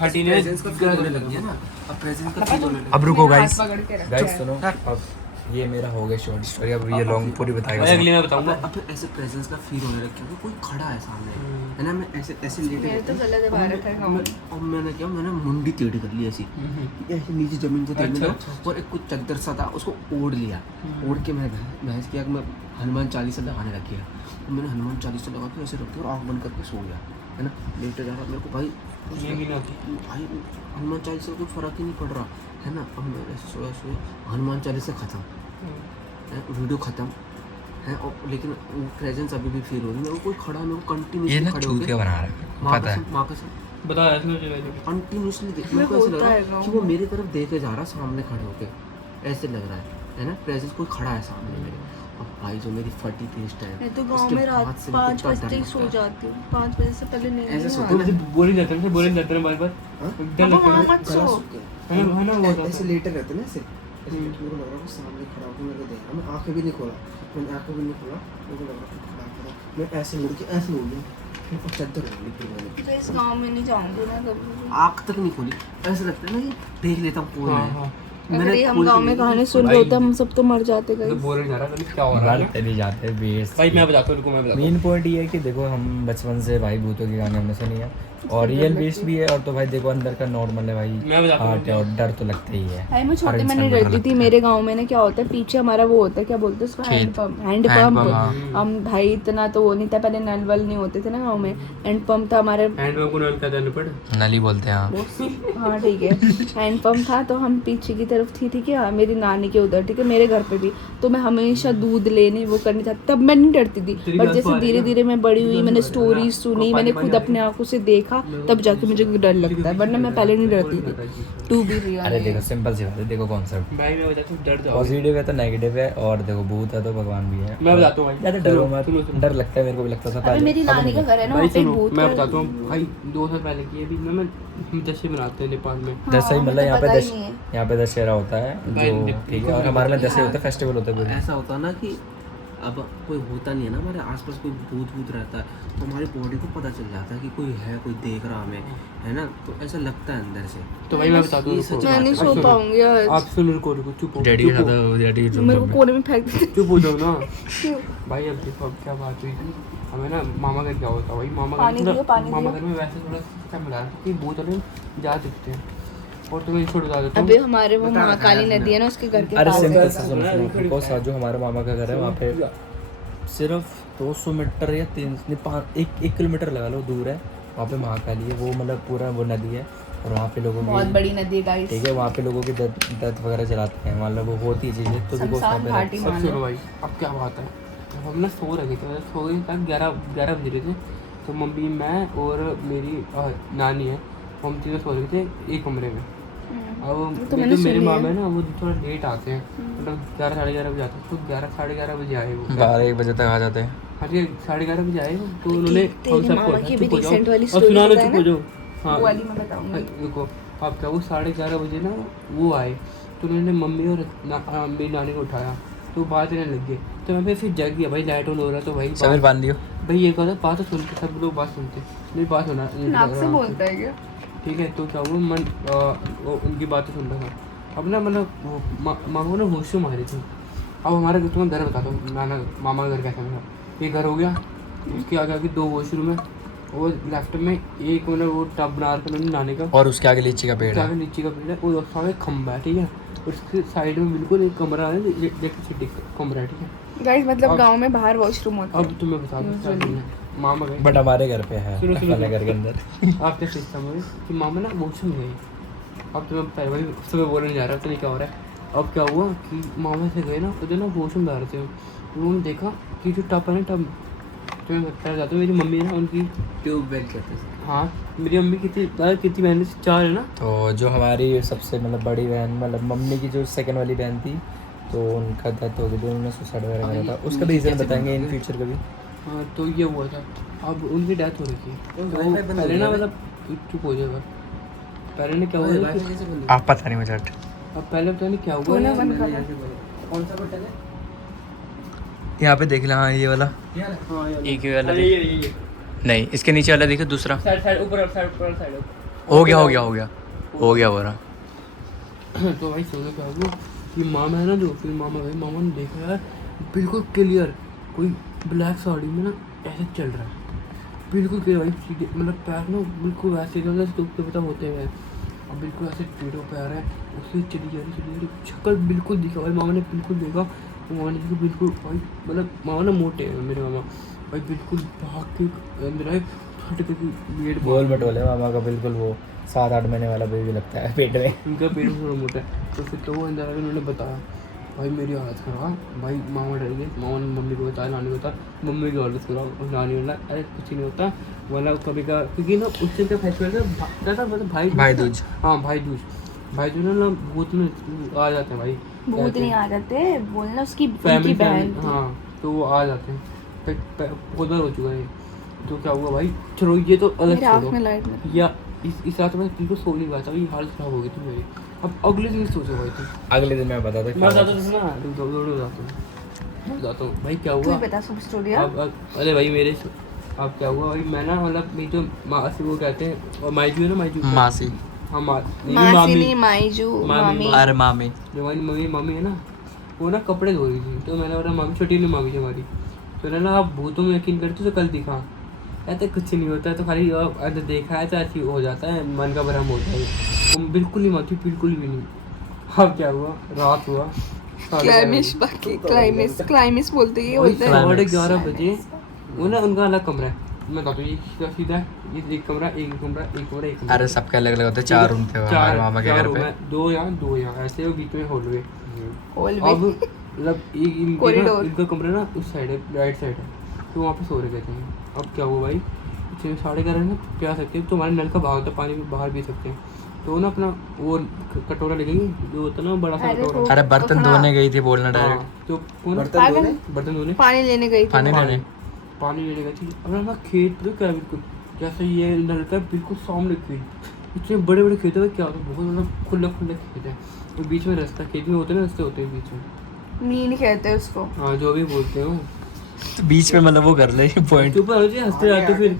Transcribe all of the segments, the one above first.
फटी ने प्रेजेंस का फील होने लग गया ना, अब प्रेजेंस का फील होने लग अब रुको गाइस, पकड़ के रख गाइस सुनो, अब ये मेरा हो गया शॉर्ट स्टोरी, अब ये लॉन्ग पूरी बताएगा। भाई अगली मैं बताऊंगा। अब ऐसे प्रेजेंस का फील होने लग गया, कोई खड़ा है सामने, है ना। मैं ऐसे ऐसे लेटे मेरे तो गला दबा रखा है गाँव में। अब मैंने क्या, मैंने मुंडी टेढ़ी कर ली ऐसी, ऐसे नीचे जमीन को देखने लगा और एक कुछ चद्दर सा था उसको ओढ़ लिया। ओढ़ के मैं भैंस किया कि मैं हनुमान चालीसा लगाने लग गया। तो मैंने हनुमान चालीसा लगा के ऐसे रख दिया और आँख बंद करके सो गया, है ना। लेटे जा रहा मेरे को भाई भाई हनुमान चालीसा से कोई फ़र्क ही नहीं पड़ रहा, है ना। अब मैं ऐसे सोया हनुमान चालीसा ख़त्म, वीडियो ख़त्म है, और लेकिन प्रेजेंस अभी भी फील हो रही है। मेरे को कोई खड़ा, मेरे को कंटिन्यूसली खड़े हो गया, बना रहा है, पता है। माँ कसम बता कंटिन्यूसली मेरे को ऐसा लग रहा है कि वो मेरी तरफ देखे जा रहा है सामने खड़े होके, ऐसे लग रहा है ना। प्रेजेंस कोई खड़ा है सामने मेरे। अब भाई जो मेरी फटी थी इस टाइम, मैं तो गांव में रात 5 बजे ही सो जाती हूँ, 5 बजे से पहले नहीं ऐसे सोती। सोते बोल जाते हैं बार-बार डर लगता है मत सो। है ना वो ऐसे लेटे रहते ना, ऐसे ऐसे मेरे को लग रहा है सामने खड़ा होकर मेरे को देख रहा। मैं आंखें भी नहीं खोला, मैंने आंखें भी नहीं खोला, मेरे को लग रहा है खड़ा। मैं ऐसे मुड़ के ऐसे हो गया और चद्दर हो गई फिर मैंने। तो इस गांव में नहीं जाऊंगी ना कभी। आँख तक नहीं खोली, ऐसे लगता है ना कि देख लेता हूँ कौन है। अगर ये हम गांव में कहानी सुन रहे होते हम सब तो मर जाते तो गाइस। बोल नहीं जा रहा था क्या हो रहा है चले जाते बेस। भाई। मैं बताता हूँ, रुको मैं बताता हूँ। मेन पॉइंट ये है कि देखो हम बचपन से भाई भूतों के गाने हमने सुनी है और रियल बेस्ड भी है, और तो भाई देखो अंदर का नॉर्मल है भाई, मैं बताता हूँ हार्ट है और डर तो लगता ही है। भाई मैं छोटे हर में इंसान नहीं को डरती लगता थी। है। मेरे गांव में ना क्या होता है, पीछे हमारा वो होता है, क्या बोलते हैं उसको, हैंड पंप। हम भाई इतना तो वो नहीं था पहले, नल वल नहीं होते थे ना गांव में, हैंड पंप था हमारे। हैंड पंप को नल का देना पड़ नली बोलते हैं हाँ। हाँ ठीक है, हैंड पंप था। तो हम पीछे की तरफ थी, ठीक है, मेरी नानी के उधर, ठीक है, मेरे घर पे भी। तो मैं हमेशा दूध लेने वो करनी था, तब मैं नहीं डरती थी। बट जैसे धीरे धीरे मैं बड़ी हुई, मैंने स्टोरी सुनी, मैंने खुद अपने आंखों से देखा, तब जाके मुझे डर लगता है, वरना मैं पहले नहीं डरती थी। To be real. अरे देखो सिंपल सी बात है, देखो कॉन्सेप्ट भाई मैं बताता हूँ, डर जाओ। पॉजिटिव है तो नेगेटिव है, और देखो भूत है तो भगवान भी है। मैं बताता हूँ भाई, ज्यादा डरो मत, डर लगता है, मेरे को भी लगता था अबे पहले। मेरी नानी का घर है ना, भाई वहाँ पे सुनो भूत मैं है। बताता हूँ भाई। 2 साल पहले की अभी मैं दशे बनाते हैं नेपाल में। जैसे ही हाँ, मतलब यहाँ पे पता ही नहीं है। यहाँ पे दशहरा होता है जो, ठीक है, और हमारे में दशहरा होता है, फेस्टिवल होता है पूरे। ऐसा होता है ना कि अब कोई होता नहीं है ना हमारे आसपास, कोई भूत रहता है तो हमारी बॉडी को पता चल जाता है कि कोई है, कोई देख रहा हमें, है ना। तो ऐसा लगता है अंदर से। तो भाई मैं बताता हूँ, मैं नहीं सो पाऊंगी यार। आप सुन, रुको चुप हो, डैडी के साथ डैडी मेरे को कोने में फेंक देते। चुप हो जाओ ना भाई। अब देखो अब क्या बात हुई थी, हमें ना मामा घर क्या होता है भाई, मामा घर में वैसे थोड़ा क्या मिला कि भूत वाले जा सकते हैं, और तुम्हें छोड़ बता देता हूँ। अबे हमारे वो महाकाली नदी है ना, उसके घर के अरे पास सिंपल है। से सुनो, साथ जो हमारे मामा का घर है वहाँ पे सिर्फ 200 मीटर या 1 किलोमीटर लगा लो दूर है, वहाँ पे महाकाली है। वो मतलब पूरा वो नदी है, और वहाँ पे लोगों बहुत की, बड़ी नदी है गाइस। ठीक है, वहाँ पे लोगों की डेथ वगैरह चलाते हैं, मतलब वो होती चीज़ें तो बिकॉज वहाँ शमशान पे घाटी अब मान सुनो लो। भाई, अब क्या बात है, जब हम ना सो रहे थे, मतलब सो गए तक 11 बज रहे थे, तो मम्मी, मैं और मेरी नानी है, हम तीनों सो रहे थे एक कमरे में। अब जो मेरे मामा है ना, वो थोड़ा लेट आते हैं, मतलब 11 साढ़े 11 बजे आते हैं, तो 11 साढ़े 11 बजे आए वो, 12-1 बजे तक आ जाते हैं। हाँ जी, 11:30 बजे आए, तो उन्होंने हम सबको चुप हो जाओ, चुप हो जाओ। हाँ वो वाली मैं बताऊंगी। देखो आप क्या, वो 11:30 बजे ना वो आए, तो उन्होंने मम्मी और मेरी नानी को उठाया, तो बात करने लग गए। तो मैं फिर जग गया भाई, लाइट ऑन हो रहा, तो भाई समीर बांध दियो भाई ये कहता बात तो सुनते, सब लोग बात सुनते, मेरी बात सुना नाक से बोलता है क्या? ठीक है। तो क्या हुआ, मन उनकी बातें सुन रहा था। अब ना मतलब मामा को ना होश से मारी थी। अब हमारा तुम्हें घर बताता हूँ, मामा का घर कैसा था। ये घर हो गया, उसके आगे आगे 2 वॉशरूम है, और लेफ्ट में एक मतलब वो टब बना रखा है नानी का, और उसके आगे लीची का पेड़ उसके है। आगे लीची का पेड़ है, और उसके आगे खंबा है, ठीक है। उसके साइड में बिल्कुल एक कमरा है, इलेक्ट्रिसिटी कमरा है, ठीक है गाइस मतलब गांव में बाहर वॉशरूम होता है। अब तुम्हें बता दूँ, मामा गए, बट हमारे घर पे है, सुनो, अपने घर के अंदर। आप क्या सिस्टम है कि मामा ना वॉशरूम गए। अब तुम्हें पहले वही सुबह बोलने जा रहा है, तो नहीं क्या हो रहा है। अब क्या हुआ कि मामा से गए ना, उधर ना वॉशरूम जा रहे थे, उन्होंने देखा कि जो टब है ना, टब तुम्हें बता जाता हूँ, मेरी मम्मी है उनकी ट्यूबवेल कहते हैं। हाँ मेरी मम्मी कितनी बहन, 4 है ना। तो जो हमारी सबसे मतलब बड़ी बहन, मतलब मम्मी की जो सेकंड वाली बहन थी, तो उनका डेथ हो गई थी, उन्होंने सुसाइड वगैरह करा था। उसका रीज़न बताएंगे इन फ्यूचर कभी। हाँ तो ये हुआ था, अब उनकी डेथ हो रही थी। तो पहले ना मतलब चुप हो जाएगा, पहले ने क्या हुआ कि आप पता नहीं मुझे। अब पहले पता नहीं क्या हुआ, कौन सा बटन है? यहाँ पे देख लें, हाँ ये वाला, हाँ एक ही वाला ये नहीं, इसके नीचे वाला देखो दूसरा। साइड ऊपर साइड हो गया हो रहा। तो भाई सोचो क्या हुआ कि मामा है ना जो, फिर मामा ने देखा यार बिल्कुल क्लियर कोई ब्लैक साड़ी में ना ऐसे चल रहा है, बिल्कुल क्लियर भाई, सीधे मतलब पैर ना बिल्कुल वैसे तो पता होते हुए और बिल्कुल ऐसे टेढ़ो पैर है, उससे चली जा रही शक्ल बिल्कुल दिखा भाई। मामा ने बिल्कुल देखा, मामा ने देखा बिल्कुल भाई, मतलब मामा ना मोटे हैं मेरे मामा भाई, बिल्कुल भाग के अंदर आए, फट के पेट गोल बटोले मामा का बिल्कुल वो 7-8 महीने वाला बेबी लगता है पेट में। उनका पेट थोड़ा मोटा है। तो फिर तो वो अंदर आके उन्होंने बताया भाई मेरी हालत खराब भाई। मामा डर गए, मामा ने मम्मी को बताया, नानी को बताया, मम्मी की हालत खराब, और नानी बोला अरे कुछ नहीं होता, बोला कभी का, क्योंकि ना उस दिन का फेस्टिवल था मतलब भाई दूज। हाँ भाई दूज ना भूत में आ जाते हैं भाई, भूत नहीं आ जाते, बोलना उसकी फैमिली बहन थी। हाँ तो वो आ जाते हैं, बहुत बार हो चुका है। तो क्या हुआ भाई, चलो ये तो अलग मेरे आँख छोड़ो, में लाइट में या इस रात में बिल्कुल सो नहीं पाया था, ये हालत खराब हो गई थी मेरी। अब अगले दिन सोचो भाई तुम, अगले दिन मैं बताता मैं बताता हूँ ना, तुम दौड़े बताता हूँ भाई क्या तू हुआ। ही बता सब स्टोरी। अब अरे भाई मेरे अब क्या हुआ भाई, मैं ना मतलब मेरी जो मासी वो कहते हैं, और माईजू है ना, माईजू मासी हाँ मासी नहीं माईजू, मामी। अरे मामी जो हमारी मम्मी है ना, वो ना कपड़े धो रही थी, तो मैंने बोला मामी, छोटी नहीं मामी थी हमारी, तो ना आप भूतों में यकीन करते तो कल दिखा, ऐसे कुछ नहीं होता है, तो खाली अगर देखा है तो ऐसे हो जाता है, मन का भ्रम होता है, वो बिल्कुल नहीं मानती, बिल्कुल भी नहीं। अब क्या हुआ, रात हुआ क्लाइमेक्स बोलते हैं, ये बोलते हैं 11:30 बजे, वो ना उनका अलग कमरा है, मैं बताता हूँ, ये सीधा ये एक कमरा एक कमरा। अरे सबके अलग अलग होते हैं, 4 रूम थे हमारे मामा के घर पे, 2 यहाँ ऐसे, और बीच में हॉलवे। हॉल अब में मतलब इनका कमरा ना उस साइड है, राइट साइड है, तो वहाँ पे सो रहे थे। अब क्या हुआ भाई, 11:30 ना प्या सकते हैं, तो हमारे नल का भाव होता है, पानी भी बाहर पी सकते हैं, तो ना अपना वो कटोरा ले गई, जो होता है ना बड़ा सा कटोरा। अरे बर्तन धोने गई थी बोलना हाँ, डायरेक्ट, तो वो ना बर्तन धोने पानी लेने गई थी। पानी लेने गई थी। अब ना खेत तो क्या बिल्कुल जैसे ये नल का बिल्कुल सामने खेत, इतने बड़े बड़े खेत है, क्या होता है बहुत, मतलब खुले खेत है, और बीच में रास्ता, खेत में होते हैं ना रास्ते होते हैं बीच में, मीन कहते हैं उसको। हाँ जो भी बोलते हो, तो बीच में मतलब वो कर ले पॉइंट चुप हो जाए, हंसते जाते फिर।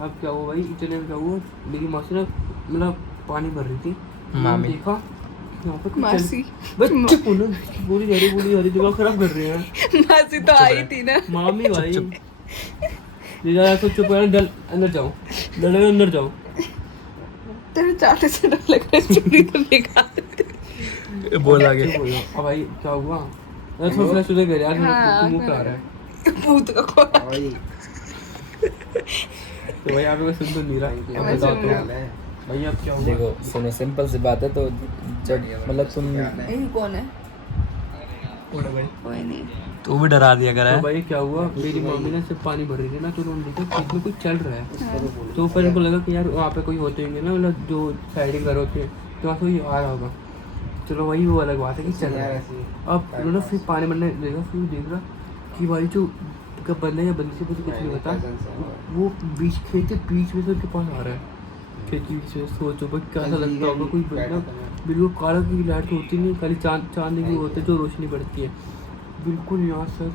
अब क्या हुआ भाई, इतने में क्या हुआ, मेरी मासी ना मतलब पानी भर रही थी, मामी। देखा यहाँ पे कुछ मासी बच्चे पूरी जा रही दिमाग खराब कर रहे हैं। मासी तो आई थी ना। मामी भाई ले जा तो चुप है, डल अंदर जाओ, डल अंदर जाओ। तेरे चाटे से डर लग रहा है, चोरी तो निकाल। बोल आगे। अब भाई क्या हुआ, मैं थोड़ा फ्रेश हो गया यार, हाँ, मुंह पे आ रहा है, भूत का कोड़ा। तो भाई आप लोग सुन तो नहीं रहा, अब बताओ तो भाई अब क्या हुआ। देखो सुनो, सिंपल सी बात है, तो जब मतलब तुम ये कौन है? कौन है भाई? कोई नहीं। तू भी डरा दिया करा तो है। भाई क्या हुआ, मेरी मम्मी ने सिर्फ पानी भर रही थी ना, तो उन्होंने देखा खेत में कुछ चल रहा है, तो फिर उनको लगा कि यार वहाँ पे कोई होते होंगे ना, मतलब जो साइडिंग घर होते हैं, तो वहाँ से कोई आ रहा होगा। चलो वही वो अलग बात है कि चल रहा है। अब उन्होंने फिर पानी भरने देखा, फिर देख रहा कि भाई जो का बंदा या बंदी से मुझे कुछ नहीं पता, वो बीच खेत के बीच में से उनके पास आ रहा है, खेत के बीच में। सोचो भाई कैसा लगता होगा, कोई बंदा बिल्कुल काला की लाइट तो होती नहीं, खाली चांद की होती है जो रोशनी पड़ती है, बिल्कुल यहाँ से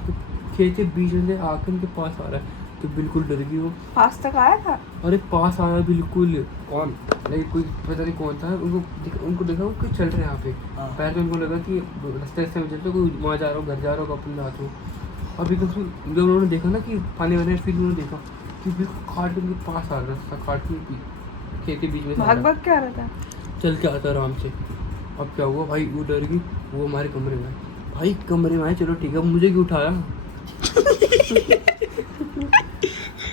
खेत के बीच में से आकर उनके पास आ रहा है, तो बिल्कुल डर गई वो। पास तक आया था? अरे पास आया बिल्कुल, कौन नहीं, कोई पता नहीं कौन था, उनको देखा वो कोई चल रहा है यहाँ पे, पहले तो उनको लगा कि रास्ते में चलते कोई वहाँ जा रहा हो, घर जा रहा हो, अपने हाथ हो। अभी तो जब उन्होंने देखा ना कि पानी बने, फिर उन्होंने देखा कि बिल्कुल खाट के उनके पास आ रहा रास्ता, खाट के खेत के बीच में भाग के आ रहा था, चल के आता आराम से। अब क्या हुआ भाई, वो डर गई, वो हमारे कमरे में भाई, कमरे में आए, चलो ठीक है, मुझे क्यों उठाया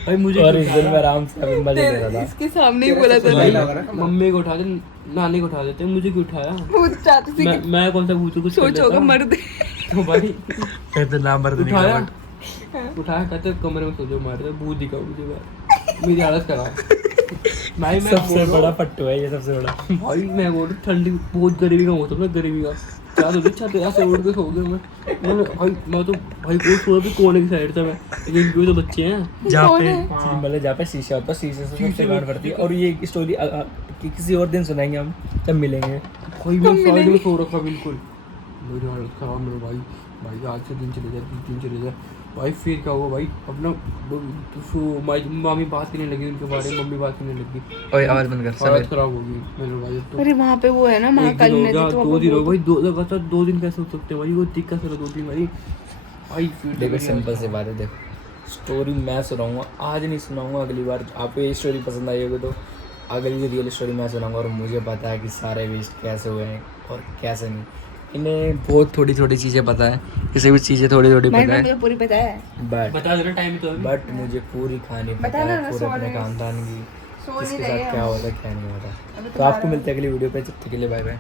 भाई, मुझे और इस दिन में आराम से अभी मजे ले रहा था। इसके सामने ही बोला था भाई, मम्मी को उठा दे, नानी को उठा देते, मुझे क्यों उठाया, भूत चाहते थे कि मैं कौन सा भूत, कुछ सोच होगा मर दे। तो भाई कहते नाम मर्द नहीं उठाया करना। उठाया, कहते कमरे में सो जाओ, मार दे भूत दिखाओ मुझे भाई, मेरी हालत खराब। भाई मैं सबसे बड़ा पट्टू है ये, सबसे बड़ा। भाई मैं बोल रहा ठंडी बहुत गर्मी का मौसम है, गर्मी का क्या तो छत ऐसे उड़ के सो गया मैं तो भाई कोई सो भी कोने की साइड था मैं, लेकिन कोई तो बच्चे हैं जहाँ कौन पे है? मतलब जहाँ पे शीशा होता है, शीशे से सबसे गांड पड़ती है। और ये स्टोरी किसी और दिन सुनाएंगे हम, जब मिलेंगे। कोई मैं साइड में सो रखा बिल्कुल, मेरी हालत खराब। मेरे भाई आज से दिन चले जाए, 2 दिन चले जाए, भाई फिर क्या हुआ भाई, अपना मामी बात करने लगी उनके बारे में, मम्मी बात करने लगी, ओए आवाज बंद कर हालत समीर। खराब हो गई मेरे भाई। तो अरे वहाँ पे वो है ना एक महाकाल दिन हो नदी, गया, तो 2 दिन हो वहाँ गए, 2 दिन कैसे हो सकते हैं भाई, वो दिक्कत है 2 दिन भाई। भाई फिर देखो सिंपल सी बात है, देखो स्टोरी मैं सुनाऊंगा, आज नहीं सुनाऊंगा, अगली बार आपको ये स्टोरी पसंद आई होगी तो अगली रियल स्टोरी मैं सुनाऊंगा। और मुझे पता है कि सारे वेस्ट कैसे हुए हैं और कैसे नहीं। इन्हें बहुत थोड़ी थोड़ी चीज़ें पता है, किसी भी चीज़ें थोड़ी थोड़ी मैं पता है, मुझे पूरी पता है। बता देना टाइम तो अभी। बट मुझे पूरी कहानी पता बता ना, है, पूरे सो अपने रहे हैं। खानदान की, सो नहीं किसके रहे साथ हम। क्या होता है क्या नहीं होता। अभी तो आपको मिलते हैं अगली वीडियो पे, जब तक के लिए बाय बाय।